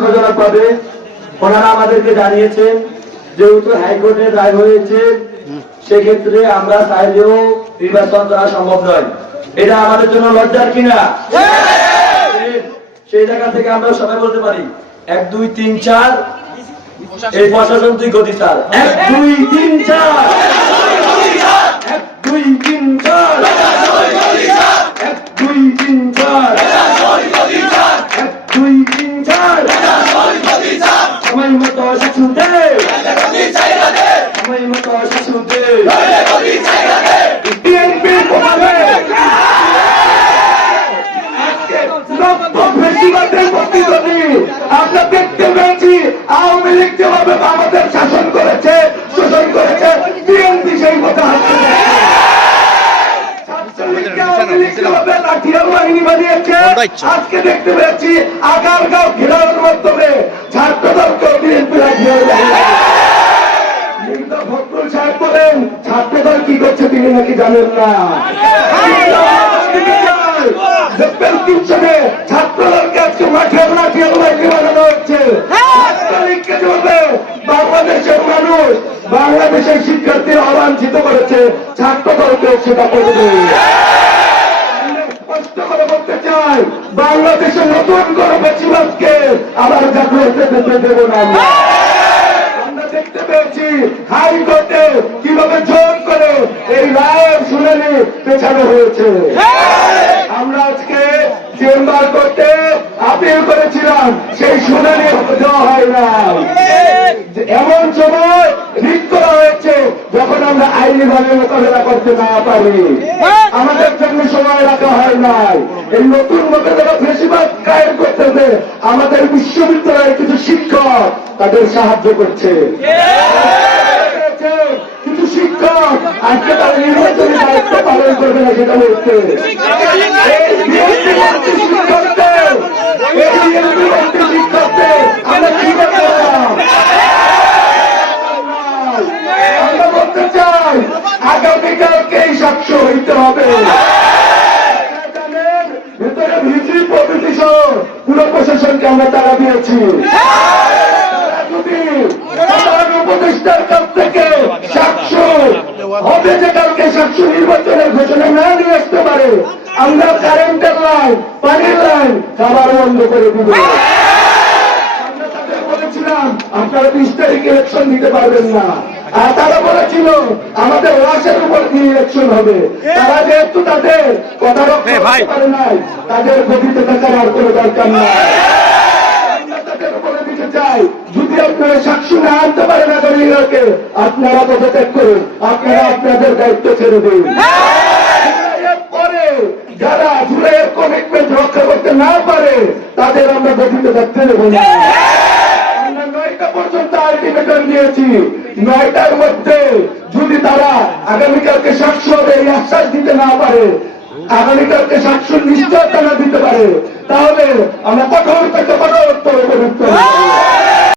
দুঃখজনক ভাবে ওনারা আমাদেরকে জানিয়েছেন যেহেতু হাইকোর্টের রায় হয়েছে সেক্ষেত্রে আমরা চাইলেও নির্বাচন করা সম্ভব নয়। এটা আমাদের জন্য লজ্জার কিনা? সেই জায়গা থেকে আমরা সবাই বলতে পারি 1 2 3 4 এই প্রশাসন তুই গতি চার 1 2 3 4 1 2 3 4 1 2 3 4 1 2 3 4 সময় মতো শাসুতে সময় মতো শাসুতে বিএনপি কোথাবে আমরা দেখতে পেয়েছি আওয়ামী লীগ যেভাবে আমাদের শাসন করেছে শোষণ করেছে বিএনপি সেই কথা আজকে দেখতে পেয়েছি আগারগাঁও ঘেরাওয়ের মাধ্যমে ছাত্রদলকেও বিএনপি ফখরুল সাহেব বলেন ছাত্রদল কি করছে তিনি নাকি জানেন না। ছাত্রদলকে আজকে মাঠে লাঠিয়ে বানানো হচ্ছে। ছাত্রলীগকে যেভাবে বাংলাদেশের মানুষ বাংলাদেশের শিক্ষার্থীরা অবাঞ্ছিত করেছে ছাত্রদলকেও সেটা করবে। স্পষ্ট করে বলতে চাই বাংলাদেশের নতুন কোন বেশিরভাগকে আবার জাগ্রত হতে দেব না। আমরা দেখতে পেয়েছি হাইকোর্টে কিভাবে জোর করে এই রায়ের শুনানি পেছানো হয়েছে। আমরা আজকে চেম্বার করতে আপিল করেছিলাম সেই শুনানি দেওয়া হয় না। এমন সময় রিট করা হয়েছে যখন আমরা আইনি ভাবে মোকাবেলা করতে না পারি। আমাদের জন্য সময় রাখা হয় নাই। এই নতুন মতো যারা বেশিরভাগ কায়েম করতেছে আমাদের বিশ্ববিদ্যালয়ের কিছু শিক্ষক তাদের সাহায্য করছে। কিছু শিক্ষক আজকে তারা নির্বাচনী দায়িত্ব পালন করবে না সেটা বলছে। আমরা কি করলাম? আমরা বলতে চাই আগামীকালকেই সাক্ষ্য হইতে হবে। ভেতরে ভিত্তি প্রভৃতি সহ পুরো প্রশাসনকে আমরা তারা দিয়েছি। উপদেষ্টার কাছ থেকে সাক্ষ্য হবে যে কালকে সাক্ষ্য নির্বাচনের ঘোষণা না নিয়ে আসতে পারে আমরা কারেন্টের লাইন পানির লাইন খাবার বন্ধ করে দিব। আমরা তাদের বলেছিলাম আপনারা 20 তারিখ ইলেকশন দিতে পারবেন না। আর তারা বলেছিল আমাদের লাশের উপর দিয়ে ইলেকশন হবে। তারা যেহেতু তাদের কথা রক্ষা করতে পারে নাই তাদের গতিতে থাকার আর কোনো দরকার নাই। যদি আপনারা সাক্ষ্য না আনতে পারেন আগামীকালকে আপনারা পদত্যাগ করুন, আপনারা আপনাদের দায়িত্ব ছেড়ে দিন। পরে যারা জুলাইয়ের কমিটমেন্ট রক্ষা করতে না পারে তাদের আমরা গঠিত থাকতে দেব না। আমরা 9টা পর্যন্ত আলটিমেটাম দিয়েছি। 9টার মধ্যে যদি তারা আগামীকালকে সাক্ষ্য হবে এই আশ্বাস দিতে না পারে আগামীকালকে সাক্ষ্য নিশ্চয়তা না দিতে পারে তাহলে আমরা কঠোর থেকে কঠোর